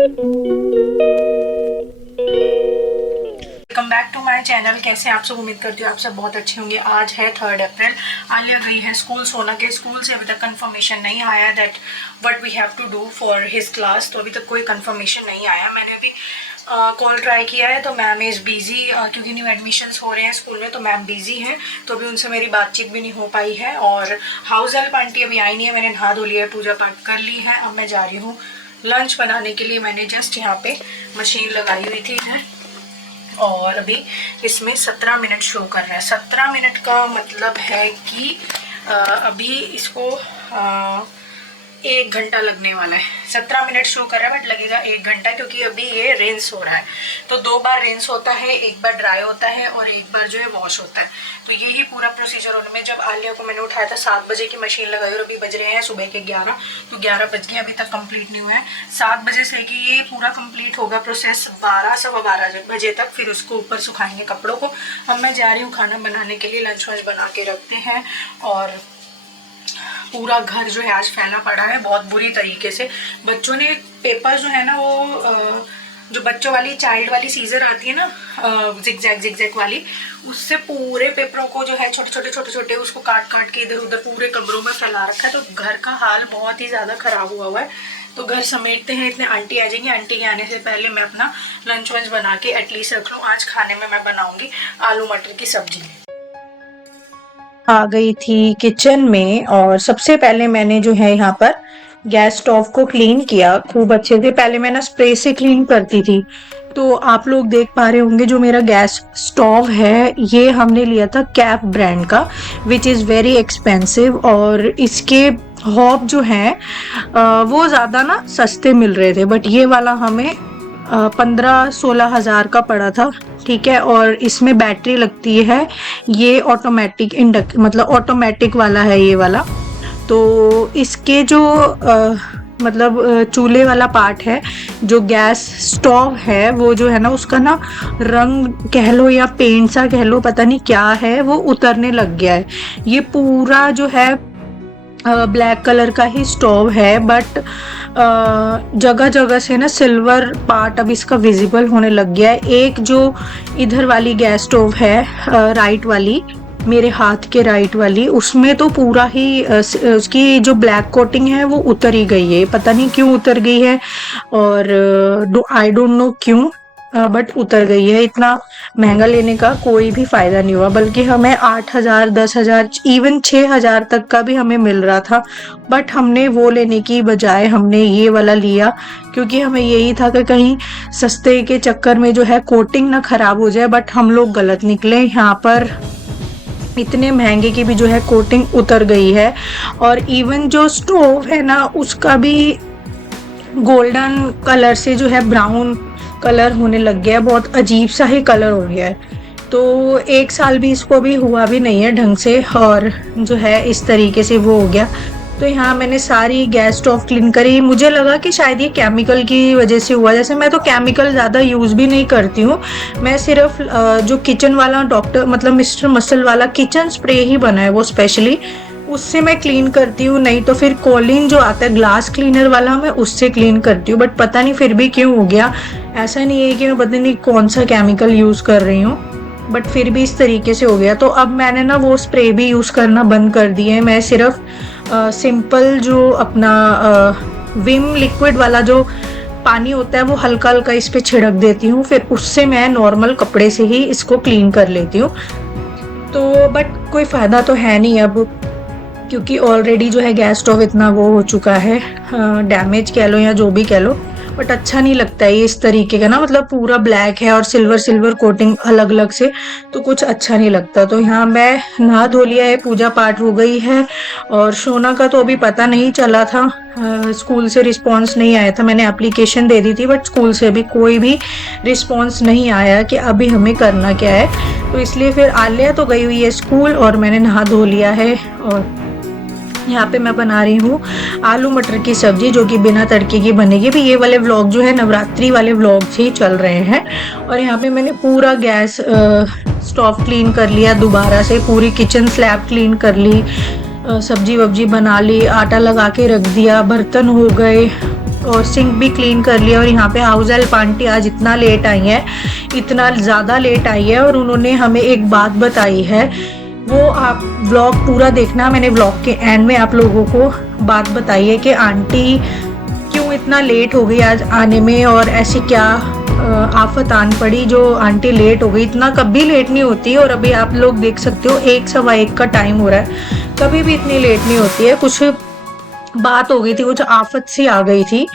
Welcome back to my channel. कैसे आप सब? उम्मीद करती हूँ आप सब बहुत अच्छे होंगे। आज है 3 अप्रैल। आलिया गई है स्कूल। सोना के स्कूल से अभी तक कंफर्मेशन नहीं आया that what we have to do for his class. तो अभी तक कोई कंफर्मेशन नहीं आया। मैंने अभी कॉल ट्राई किया है तो मैम इज़ बिज़ी, क्योंकि न्यू एडमिशन्स हो रहे हैं स्कूल में तो मैम बिज़ी हैं, तो अभी उनसे मेरी बातचीत भी नहीं हो पाई है। और हाउस हेल्प आंटी अभी आई नहीं है। मैंने नहा धो लिया है, पूजा पाठ कर ली है। अब मैं जा रही हूँ लंच बनाने के लिए। मैंने जस्ट यहाँ पे मशीन लगाई हुई थी है और अभी इसमें 17 मिनट शो कर रहा है। 17 मिनट का मतलब है कि अभी इसको 1 घंटा लगने वाला है। 17 मिनट शो कर रहा है बट लगेगा 1 घंटा, क्योंकि अभी ये रिंस हो रहा है। तो 2 बार रिंस होता है, एक बार ड्राई होता है और एक बार जो है वॉश होता है। तो यही पूरा प्रोसीजर होने में। जब आलिया को मैंने उठाया था 7 बजे की मशीन लगाई और अभी बज रहे हैं सुबह के 11, तो 11 बज गए, अभी तक कंप्लीट नहीं हुआ है। 7 बजे से कि ये पूरा कंप्लीट होगा प्रोसेस 12 सवा 12 बजे तक, फिर उसको ऊपर सुखाएंगे कपड़ों को। अब मैं जा रही हूँ खाना बनाने के लिए। लंच वंच बना के रखते हैं। और पूरा घर जो है आज फैला पड़ा है बहुत बुरी तरीके से। बच्चों ने पेपर जो है ना वो जो बच्चों वाली चाइल्ड वाली सीजर आती है ना, जिगजैग वाली, उससे पूरे पेपरों को जो है छोटे छोटे उसको काट के इधर उधर पूरे कमरों में फैला रखा है। तो घर का हाल बहुत ही ज़्यादा ख़राब हुआ है। तो घर समेटते हैं, इतने आंटी आ जाएंगे। आंटी के आने से पहले मैं अपना लंच वंच बना के एटलीस्ट रख लूँ। आज खाने में मैं बनाऊँगी आलू मटर की सब्जी। आ गई थी किचन में और सबसे पहले मैंने जो है यहाँ पर गैस स्टोव को क्लीन किया खूब अच्छे से। पहले मैं ना स्प्रे से क्लीन करती थी। तो आप लोग देख पा रहे होंगे जो मेरा गैस स्टोव है ये हमने लिया था कैफ ब्रांड का, विच इज़ वेरी एक्सपेंसिव। और इसके हॉब जो हैं वो ज़्यादा ना सस्ते मिल रहे थे, बट ये वाला हमें 15-16 हज़ार का पड़ा था। ठीक है। और इसमें बैटरी लगती है। ये ऑटोमेटिक मतलब ऑटोमेटिक वाला है ये वाला। तो इसके जो मतलब चूल्हे वाला पार्ट है, जो गैस स्टोव है, वो जो है ना उसका ना रंग कह लो या पेंट सा कह लो, पता नहीं क्या है, वो उतरने लग गया है। ये पूरा जो है ब्लैक कलर का ही स्टोव है, बट जगह जगह से ना सिल्वर पार्ट अब इसका विजिबल होने लग गया है। एक जो इधर वाली गैस स्टोव है राइट वाली, मेरे हाथ के राइट वाली, उसमें तो पूरा ही उसकी जो ब्लैक कोटिंग है वो उतर ही गई है। पता नहीं क्यों उतर गई है और आई डोंट नो क्यों, बट उतर गई है। इतना महंगा लेने का कोई भी फ़ायदा नहीं हुआ, बल्कि हमें 8,000, 10,000, इवन 6,000 तक का भी हमें मिल रहा था। बट हमने वो लेने की बजाय हमने ये वाला लिया, क्योंकि हमें यही था कि कहीं सस्ते के चक्कर में जो है कोटिंग ना ख़राब हो जाए। बट हम लोग गलत निकले। यहाँ पर इतने महंगे की भी जो है कोटिंग उतर गई है। और इवन जो स्टोव है ना उसका भी गोल्डन कलर से जो है ब्राउन कलर होने लग गया है। बहुत अजीब सा ही कलर हो गया है। तो 1 साल भी इसको भी हुआ भी नहीं है ढंग से, और जो है इस तरीके से वो हो गया। तो यहाँ मैंने सारी गैस स्टोव क्लीन करी। मुझे लगा कि शायद ये केमिकल की वजह से हुआ। जैसे मैं तो केमिकल ज़्यादा यूज़ भी नहीं करती हूँ। मैं सिर्फ जो किचन वाला डॉक्टर मतलब मिस्टर मसल वाला किचन स्प्रे ही बना है वो स्पेशली, उससे मैं क्लीन करती हूँ। नहीं तो फिर कोलिन जो आता है ग्लास क्लीनर वाला, मैं उससे क्लीन करती हूँ। बट पता नहीं फिर भी क्यों हो गया। ऐसा नहीं है कि मैं पता नहीं कौन सा केमिकल यूज़ कर रही हूँ, बट फिर भी इस तरीके से हो गया। तो अब मैंने ना वो स्प्रे भी यूज़ करना बंद कर दिए है। मैं सिर्फ सिंपल जो अपना विम लिक्विड वाला जो पानी होता है वो हल्का हल्का इस पे छिड़क देती हूँ, फिर उससे मैं नॉर्मल कपड़े से ही इसको क्लीन कर लेती हूँ। तो बट कोई फ़ायदा तो है नहीं अब, क्योंकि ऑलरेडी जो है गैस स्टोव इतना वो हो चुका है, डैमेज कह लो या जो भी कह लो। बट अच्छा नहीं लगता है ये इस तरीके का ना, मतलब पूरा ब्लैक है और सिल्वर कोटिंग अलग अलग से, तो कुछ अच्छा नहीं लगता। तो यहाँ मैं नहा धो लिया है, पूजा पाठ हो गई है। और सोना का तो अभी पता नहीं चला था, स्कूल से रिस्पांस नहीं आया था। मैंने एप्लीकेशन दे दी थी बट स्कूल से अभी कोई भी रिस्पांस नहीं आया कि अभी हमें करना क्या है। तो इसलिए फिर आलिया तो गई हुई है स्कूल और मैंने नहा धो लिया है। और यहाँ पे मैं बना रही हूँ आलू मटर की सब्जी, जो कि बिना तड़के की बनेगी। भी ये वाले व्लॉग जो है नवरात्रि वाले व्लॉग ही चल रहे हैं। और यहाँ पे मैंने पूरा गैस स्टोव क्लीन कर लिया दोबारा से, पूरी किचन स्लैब क्लीन कर ली, सब्जी वब्जी बना ली, आटा लगा के रख दिया, बर्तन हो गए, और सिंक भी क्लीन कर लिया। और यहाँ पे हाउस हेल्प आंटी आज इतना लेट आई है, इतना ज़्यादा लेट आई है, और उन्होंने हमें एक बात बताई है, वो आप व्लॉग पूरा देखना। मैंने व्लॉग के एंड में आप लोगों को बात बताई है कि आंटी क्यों इतना लेट हो गई आज आने में, और ऐसी क्या आफत आन पड़ी जो आंटी लेट हो गई। इतना कभी लेट नहीं होती, और अभी आप लोग देख सकते हो 1 सवा 1 का टाइम हो रहा है, कभी भी इतनी लेट नहीं होती है। कुछ बात हो गई थी, कुछ आफत सी आ गई थी।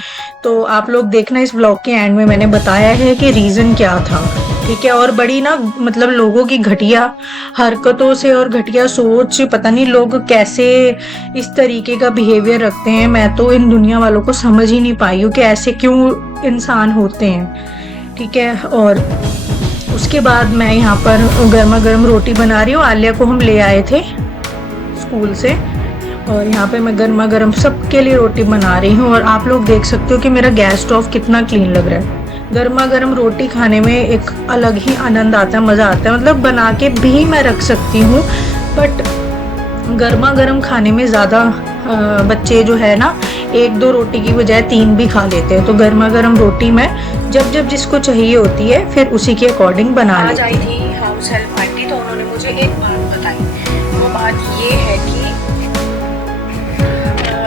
तो आप लोग देखना, इस ब्लॉग के एंड में मैंने बताया है कि रीज़न क्या था, ठीक है। और बड़ी ना मतलब लोगों की घटिया हरकतों से और घटिया सोच, पता नहीं लोग कैसे इस तरीके का बिहेवियर रखते हैं। मैं तो इन दुनिया वालों को समझ ही नहीं पाई हूँ कि ऐसे क्यों इंसान होते हैं, ठीक है। और उसके बाद मैं यहाँ पर गर्मा गर्म रोटी बना रही हूँ। आलिया को हम ले आए थे स्कूल से, और यहाँ पे मैं गर्मा गर्म सबके लिए रोटी बना रही हूँ। और आप लोग देख सकते हो कि मेरा गैस स्टोव कितना क्लीन लग रहा है। गर्मा गर्म रोटी खाने में एक अलग ही आनंद आता है, मज़ा आता है। मतलब बना के भी मैं रख सकती हूँ, बट गर्मा गर्म खाने में ज़्यादा बच्चे जो है ना 1-2 रोटी की बजाय 3 भी खा लेते हैं। तो गर्मा गर्म रोटी मैं जब जब जिसको चाहिए होती है फिर उसी के अकॉर्डिंग बना लेती हूँ। आज आई थी हाउस हेल्प आंटी, तो उन्होंने मुझे एक बात बताई। वो बात ये है कि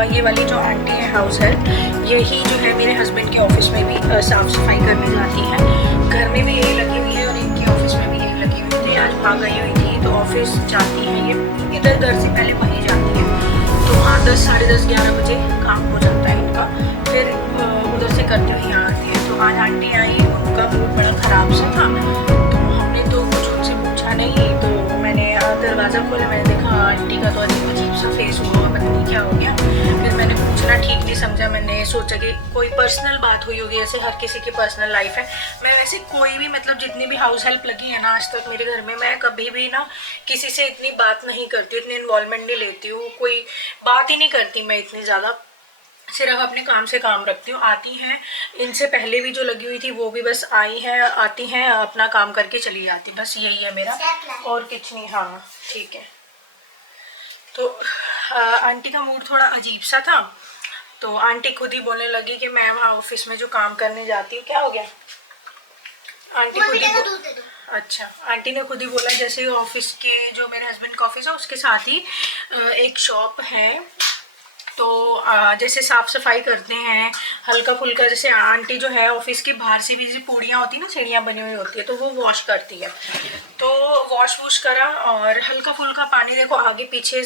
ये वाली जो आंटी है हाउस हेल्प, यही जो है मेरे हस्बैंड के ऑफिस में भी साफ़ सफाई करने जाती है। घर में भी यही लगी हुई है और इनके ऑफिस में भी यही लगी हुई थी। आज भाग गई हुई थी, तो ऑफिस जाती है ये, इधर घर से पहले वहीं जाती है। तो वहाँ 10, साढ़े 10, 11 बजे काम हो जाता है इनका, फिर उधर से करते हुए यहाँ आती है। तो आज आंटी आई, उनका मूड बड़ा ख़राब सा था, तो हमने तो कुछ उनसे पूछा नहीं। तो मैंने दरवाज़ा खोला, मैंने देखा आंटी का तो अजीब सा फेस हुआ, पता नहीं क्या हो गया। फिर मैंने पूछना ठीक नहीं समझा, मैंने सोचा कि कोई पर्सनल बात हुई होगी, ऐसे हर किसी की पर्सनल लाइफ है। मैं वैसे कोई भी मतलब जितनी भी हाउस हेल्प लगी है ना आज तक मेरे घर में, मैं कभी भी ना किसी से इतनी बात नहीं करती, इतनी इन्वॉल्वमेंट नहीं लेती हूँ, कोई बात ही नहीं करती मैं इतनी ज़्यादा, सिर्फ अपने काम से काम रखती हूँ। आती हैं, इनसे पहले भी जो लगी हुई थी वो भी बस आई हैं, आती हैं, अपना काम करके चली जाती, बस यही है मेरा, और कुछ नहीं। हाँ ठीक है। तो आंटी का मूड थोड़ा अजीब सा था, तो आंटी खुद ही बोलने लगी कि मैं वहाँ ऑफिस में जो काम करने जाती हूँ, क्या हो गया आंटी खुद ही अच्छा, आंटी ने खुद ही बोला जैसे ऑफिस के जो मेरे हस्बैंड का ऑफिस है उसके साथ ही एक शॉप है, तो जैसे साफ़ सफाई करते हैं हल्का फुल्का, जैसे आंटी जो है ऑफिस के बाहर से भी जो पूड़ियाँ होती है ना, सीढ़ियाँ बनी हुई होती है, तो वो वॉश करती है। तो वॉश करा, और हल्का फुल्का पानी, देखो आगे पीछे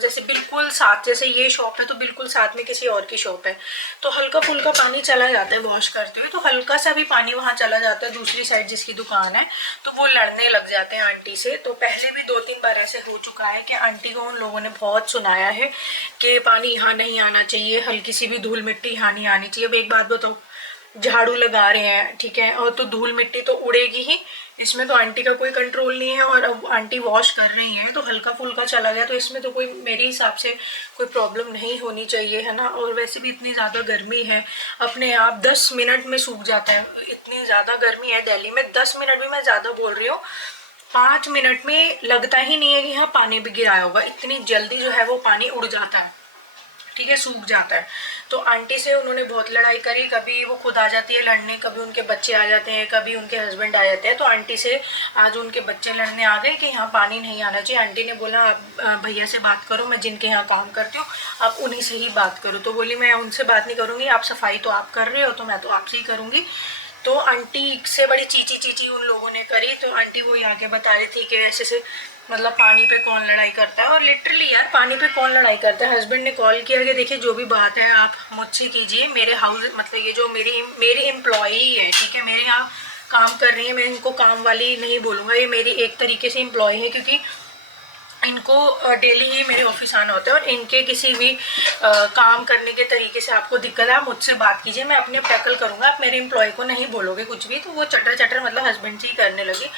जैसे बिल्कुल साथ, जैसे ये शॉप है तो बिल्कुल साथ में किसी और की शॉप है, तो हल्का फुल्का पानी चला जाता है वॉश करते हुए, तो हल्का सा भी पानी वहाँ चला जाता है दूसरी साइड जिसकी दुकान है, तो वो लड़ने लग जाते हैं आंटी से। तो पहले भी 2-3 बार ऐसे हो चुका है कि आंटी को उन लोगों ने बहुत सुनाया है कि पानी यहाँ नहीं आना चाहिए, हल्की सी भी धूल मिट्टी यहाँ नहीं आनी चाहिए। अब एक बात बताओ, झाड़ू लगा रहे हैं ठीक है, और तो धूल मिट्टी तो उड़ेगी ही, इसमें तो आंटी का कोई कंट्रोल नहीं है। और अब आंटी वॉश कर रही हैं तो हल्का फुल्का चला गया, तो इसमें तो कोई मेरे हिसाब से कोई प्रॉब्लम नहीं होनी चाहिए, है ना। और वैसे भी इतनी ज़्यादा गर्मी है, अपने आप 10 मिनट में सूख जाता है, इतनी ज़्यादा गर्मी है दिल्ली में। 10 मिनट भी मैं ज़्यादा बोल रही हूँ, 5 मिनट में लगता ही नहीं है कि यहाँ पानी भी गिराया होगा, इतनी जल्दी जो है वो पानी उड़ जाता है, ठीक है, सूख जाता है। तो आंटी से उन्होंने बहुत लड़ाई करी, कभी वो खुद आ जाती है लड़ने, कभी उनके बच्चे आ जाते हैं, कभी उनके हस्बैंड आ जाते हैं। तो आंटी से आज उनके बच्चे लड़ने आ गए कि यहाँ पानी नहीं आना चाहिए। आंटी ने बोला आप भैया से बात करो, मैं जिनके यहाँ काम करती हूँ आप उन्हीं से ही बात करो। तो बोली मैं उनसे बात नहीं करूँगी, आप सफाई तो आप कर रहे हो तो मैं तो आपसे ही करूँगी। तो आंटी से बड़ी चीची उन लोगों ने करी। तो आंटी वो आगे बता रही थी कि ऐसे से मतलब पानी पे कौन लड़ाई करता है, और लिटरली यार पानी पे कौन लड़ाई करता है। हस्बैंड ने कॉल किया कि देखिए जो भी बात है आप मुझसे कीजिए, मेरे हाउस मतलब ये जो मेरी एम्प्लॉई है ठीक है, मेरे यहाँ काम कर रही है, मैं इनको काम वाली नहीं बोलूँगा, ये मेरी एक तरीके से एम्प्लॉई है, क्योंकि इनको डेली ही मेरे ऑफिस आना होता है। और इनके किसी भी काम करने के तरीके से आपको दिक्कत है आप मुझसे बात कीजिए, मैं अपने टैकल करूँगा, आप मेरे एम्प्लॉय को नहीं बोलोगे कुछ भी। तो वो चटर मतलब हस्बैंड से ही करने लगी।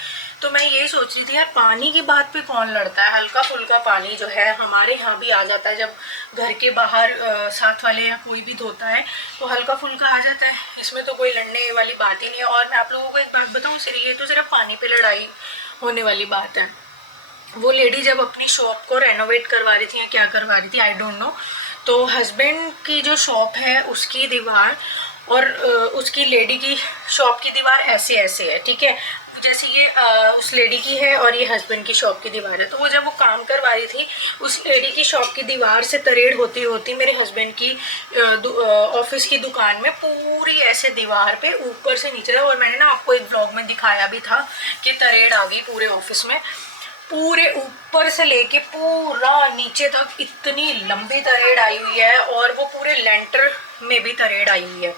तो मैं ये सोच रही थी यार पानी की बात पे कौन लड़ता है, हल्का फुल्का पानी जो है हमारे यहाँ भी आ जाता है, जब घर के बाहर साथ वाले या कोई भी धोता है तो हल्का फुल्का आ जाता है, इसमें तो कोई लड़ने वाली बात ही नहीं है। और मैं आप लोगों को एक बात बताऊँ, ये तो सिर्फ पानी पे लड़ाई होने वाली बात है। वो लेडी जब अपनी शॉप को रेनोवेट करवा रही थी या क्या करवा रही थी आई डोंट नो, तो हस्बैंड की जो शॉप है उसकी दीवार और उसकी लेडी की शॉप की दीवार ऐसे ऐसे है, ठीक है। जैसे ये उस लेडी की है और ये हस्बैंड की शॉप की दीवार है। तो वो जब वो काम करवा रही थी उस लेडी की शॉप की दीवार से तरेड़ होती होती मेरे हस्बैंड की ऑफिस की दुकान में पूरी ऐसे दीवार पे ऊपर से नीचे। और मैंने ना आपको एक ब्लॉग में दिखाया भी था कि तरेड़ आ गई पूरे ऑफिस में, पूरे ऊपर से लेके पूरा नीचे तक इतनी लंबी तरेड़ आई हुई है। और वो पूरे लेंटर में भी तरेड़ आई हुई है,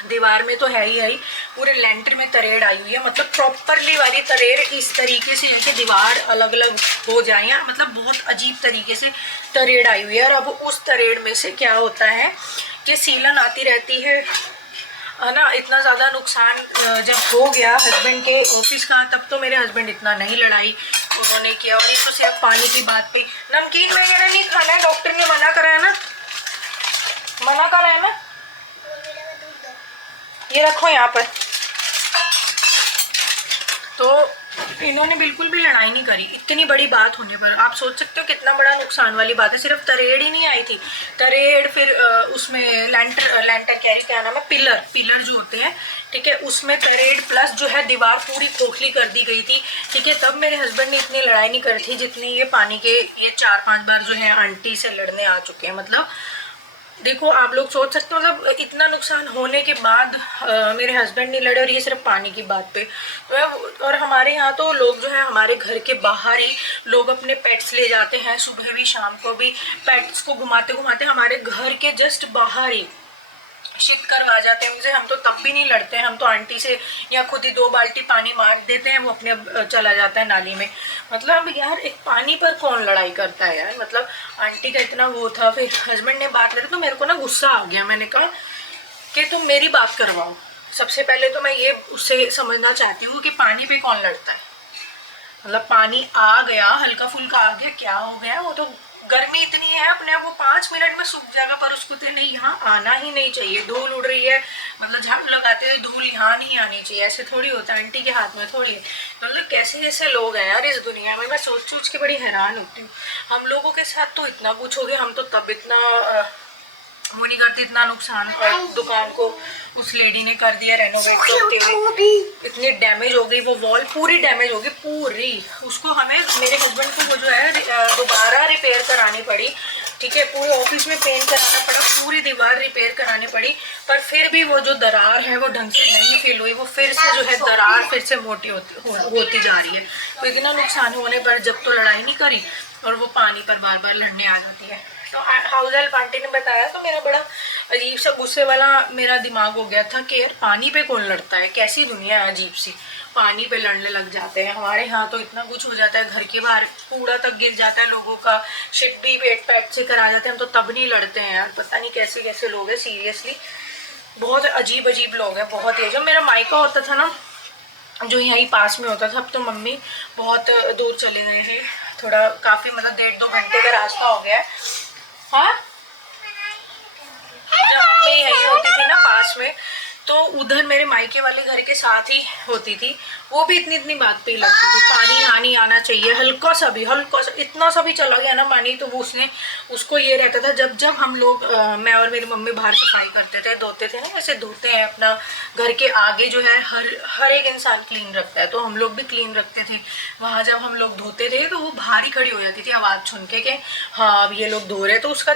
दीवार में तो है ही पूरे लेंटर में तरेड़ आई हुई है। मतलब प्रॉपरली वाली तरेड़ इस तरीके से है कि दीवार अलग अलग हो जाए, मतलब बहुत अजीब तरीके से तरेड़ आई हुई है। और अब उस तरेड़ में से क्या होता है कि सीलन आती रहती है ना। इतना ज़्यादा नुकसान जब हो गया हस्बैंड के ऑफिस का, तब तो मेरे हस्बैंड इतना नहीं लड़ाई उन्होंने किया। और ये तो सिर्फ पानी की बात पे, नमकीन वगैरह नहीं खाना है, डॉक्टर ने मना करा है ना, मना करा है ना। ये रखो यहाँ पर। तो इन्होंने बिल्कुल भी लड़ाई नहीं करी इतनी बड़ी बात होने पर। आप सोच सकते हो कितना बड़ा नुकसान वाली बात है। सिर्फ तरेड़ ही नहीं आई थी, तरेड़ फिर उसमें लैंटर क्या नाम है, पिलर जो होते हैं, ठीक है, उसमें तरेड़ प्लस जो है दीवार पूरी खोखली कर दी गई थी, ठीक है। तब मेरे हस्बैंड ने इतनी लड़ाई नहीं करी थी जितनी ये पानी के ये 4-5 बार जो है आंटी से लड़ने आ चुके हैं। मतलब देखो आप लोग सोच सकते हो, मतलब इतना नुकसान होने के बाद मेरे हस्बैंड नहीं लड़े, और ये सिर्फ पानी की बात पे। तो और हमारे यहाँ तो लोग जो है हमारे घर के बाहर ही लोग अपने पेट्स ले जाते हैं, सुबह भी शाम को भी पेट्स को घुमाते घुमाते हमारे घर के जस्ट बाहर ही शिफ्ट करवा जाते हैं उनसे। हम तो तब भी नहीं लड़ते हैं, हम तो आंटी से या खुद ही 2 बाल्टी पानी मार देते हैं, वो अपने चला जाता है नाली में। मतलब यार एक पानी पर कौन लड़ाई करता है यार। मतलब आंटी का इतना वो था। फिर हस्बैंड ने बात करी तो मेरे को ना गुस्सा आ गया। मैंने कहा कि तुम मेरी बात करवाओ। सबसे पहले तो मैं ये उससे समझना चाहती हूँ कि पानी पे कौन लड़ता है। मतलब पानी आ गया, हल्का फुल्का आ गया, क्या हो गया, वो तो गर्मी इतनी है अपने आप वो 5 मिनट में सूख जाएगा, पर उसको तो नहीं, यहाँ आना ही नहीं चाहिए। धूल उड़ रही है, मतलब झाड़ू लगाते हुए धूल यहाँ नहीं आनी चाहिए। ऐसे थोड़ी होता है, आंटी के हाथ में थोड़ी है। मतलब कैसे कैसे लोग हैं यार इस दुनिया में, मैं सोच के बड़ी हैरान होती हूँ। हम लोगों के साथ तो इतना कुछ हो गया, हम तो तब इतना वो नहीं करती, इतना नुकसान दुकान को उस लेडी ने कर दिया रेनोवेट करके। इतनी डैमेज हो गई, वो वॉल पूरी डैमेज हो गई पूरी। उसको हमें मेरे हस्बैंड को वो जो है दोबारा रिपेयर करानी पड़ी, ठीक है। पूरे ऑफिस में पेंट कराना पड़ा, पूरी दीवार रिपेयर करानी पड़ी, पर फिर भी वो जो दरार है वो ढंग से नहीं फिल हुई। वो फिर से जो है दरार फिर से मोटी होती जा रही है। तो इतना नुकसान होने पर जब तो लड़ाई नहीं करी, और वो पानी पर बार बार लड़ने आ जाती है। तो हाउस हेल्प आंटी ने बताया तो मेरा बड़ा अजीब सा गुस्से वाला मेरा दिमाग हो गया था कि यार पानी पे कौन लड़ता है, कैसी दुनिया है अजीब सी, पानी पे लड़ने लग जाते हैं। हमारे यहाँ तो इतना कुछ हो जाता है, घर के बाहर कूड़ा तक गिर जाता है लोगों का, शिट भी पेट से करा जाते हैं, हम तो तब नहीं लड़ते हैं यार। पता नहीं कैसे कैसे लोग हैं, सीरियसली बहुत अजीब अजीब लोग हैं, बहुत ही। जब मेरा मायका होता था ना, जो यहीं पास में होता था, अब तो मम्मी बहुत दूर चले गए हैं, थोड़ा काफ़ी मतलब 1.5-2 घंटे का रास्ता हो गया है। हाँ, जब मम्मी यही होती थी ना पास में, तो उधर मेरे मायके वाले घर के साथ ही होती थी, वो भी इतनी इतनी बात पे लगती थी। पानी यहाँ नहीं आना चाहिए, हल्का सा भी, हल्का सा, इतना सा भी चला गया ना पानी तो वो उसको ये रहता था। जब जब हम लोग मैं और मेरी मम्मी बाहर सफाई करते थे, धोते थे ना, ऐसे धोते हैं अपना घर के आगे जो है, हर एक इंसान क्लीन रखता है, तो हम लोग भी क्लीन रखते थे। वहाँ जब हम लोग धोते थे तो वो बाहर ही खड़ी हो जाती थी आवाज़ सुन के हाँ अब ये लोग धो रहे, तो उसका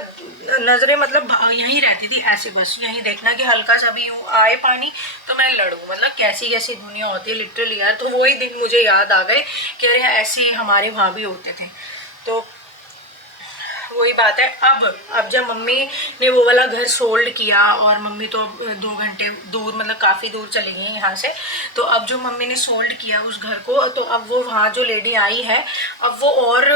नज़रें मतलब यहीं रहती थी ऐसे, बस यहीं देखना कि हल्का सा भी यूँ आए पानी तो मैं लड़ूँ। मतलब कैसी कैसी दुनिया होती है लिटरली यार। तो वही दिन मुझे याद आ गए कि अरे ऐसे हमारे वहाँ भी होते थे। तो वही बात है। अब जब मम्मी ने वो वाला घर सोल्ड किया, और मम्मी तो 2 घंटे दूर, मतलब काफ़ी दूर चली गई यहाँ से, तो अब जो मम्मी ने सोल्ड किया उस घर को, तो अब वो वहाँ जो लेडी आई है, अब वो और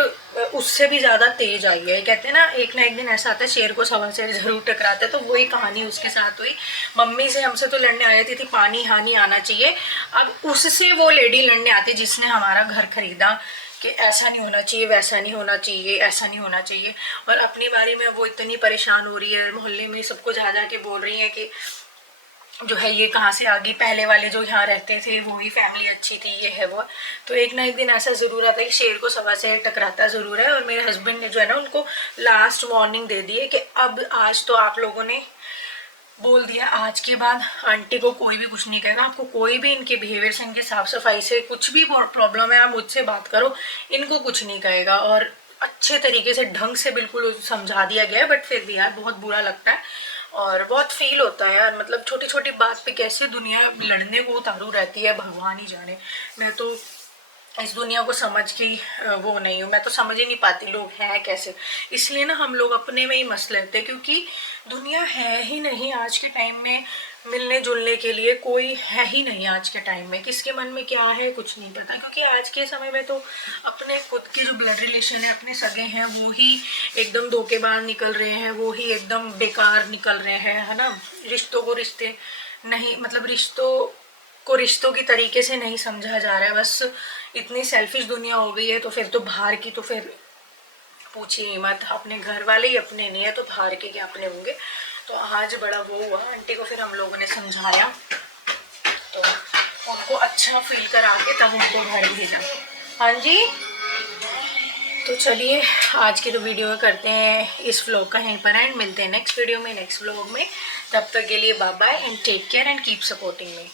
उससे भी ज़्यादा तेज आई है। कहते हैं ना एक दिन ऐसा आता है, शेर को सवा शेर जरूर टकराता है, तो वही कहानी उसके साथ हुई। मम्मी से हमसे तो लड़ने आ जाती थी, पानी यहाँ नहीं आना चाहिए, अब उससे वो लेडी लड़ने आती जिसने हमारा घर खरीदा कि ऐसा नहीं होना चाहिए, वैसा नहीं होना चाहिए, ऐसा नहीं होना चाहिए। और अपनी बारी में वो इतनी परेशान हो रही है, मोहल्ले में सबको जा जा के बोल रही है कि जो है ये कहाँ से आ गई, पहले वाले जो यहाँ रहते थे वही फैमिली अच्छी थी, ये है वो। तो एक ना एक दिन ऐसा ज़रूर आता है कि शेर को सवा से टकराता ज़रूर है। और मेरे हस्बैंड ने जो है ना उनको लास्ट वार्निंग दे दी है कि अब आज तो आप लोगों ने बोल दिया, आज के बाद आंटी को कोई भी कुछ नहीं कहेगा, आपको कोई भी इनके बिहेवियर से, इनकी साफ सफाई से कुछ भी प्रॉब्लम है आप मुझसे बात करो, इनको कुछ नहीं कहेगा। और अच्छे तरीके से ढंग से बिल्कुल समझा दिया गया है। बट फिर भी यार बहुत बुरा लगता है और बहुत फील होता है यार, मतलब छोटी छोटी बात पे कैसे दुनिया लड़ने को उतारू रहती है, भगवान ही जाने। मैं तो इस दुनिया को समझ के वो नहीं हूँ, मैं तो समझ ही नहीं पाती लोग हैं कैसे। इसलिए ना हम लोग अपने में ही मस्त लेते हैं, क्योंकि दुनिया है ही नहीं आज के टाइम में मिलने जुलने के लिए, कोई है ही नहीं आज के टाइम में। किसके मन में क्या है कुछ नहीं पता, क्योंकि आज के समय में तो अपने खुद के जो ब्लड रिलेशन है, अपने सगे हैं, वो ही एकदम धोखेबाज निकल रहे हैं, वो ही एकदम बेकार निकल रहे हैं, है ना। रिश्तों को रिश्ते नहीं, मतलब रिश्तों की तरीके से नहीं समझा जा रहा है। बस इतनी सेल्फिश दुनिया हो गई है, तो फिर तो बाहर की तो फिर पूछिए मत। अपने घर वाले ही अपने नहीं है तो बाहर के क्या अपने होंगे। तो आज बड़ा वो हुआ, आंटी को फिर हम लोगों ने समझाया तो उनको अच्छा फील करा के तब उनको घर भेजा। हाँ जी, तो चलिए आज की तो वीडियो करते हैं इस व्लॉग का यहीं पर एंड। मिलते हैं नेक्स्ट वीडियो में, नेक्स्ट व्लॉग में। तब तक के लिए bye bye and take care and keep supporting me.